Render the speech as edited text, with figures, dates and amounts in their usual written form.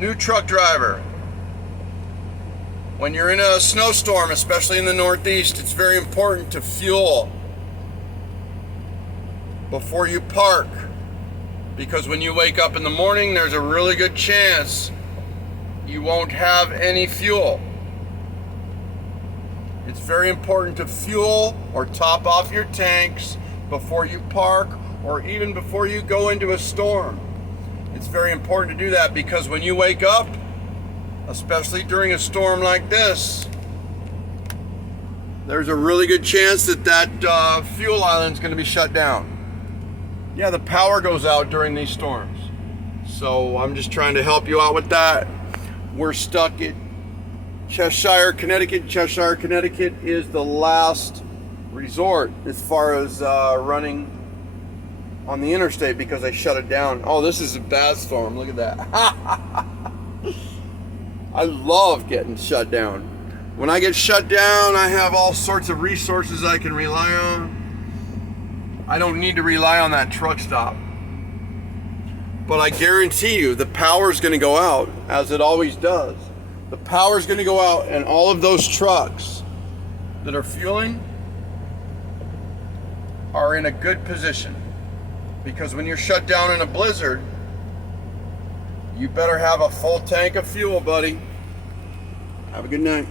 New truck driver. When you're in a snowstorm, especially in the Northeast, it's very important to fuel before you park. Because when you wake up in the morning, there's a really good chance you won't have any fuel. It's very important to fuel or top off your tanks before you park or even before you go into a storm. It's very important to do that because when you wake up, especially during a storm like this, there's a really good chance that fuel island's going to be shut down. Yeah, the power goes out during these storms. So I'm just trying to help you out with that. We're stuck at Cheshire, Connecticut. Cheshire, Connecticut is the last resort as far as running on the interstate because they shut it down. Oh, this is a bad storm. Look at that. I love getting shut down. When I get shut down, I have all sorts of resources I can rely on. I don't need to rely on that truck stop. But I guarantee you the power is going to go out, as it always does. The power is going to go out, and all of those trucks that are fueling are in a good position. Because when you're shut down in a blizzard, you better have a full tank of fuel, buddy. Have a good night.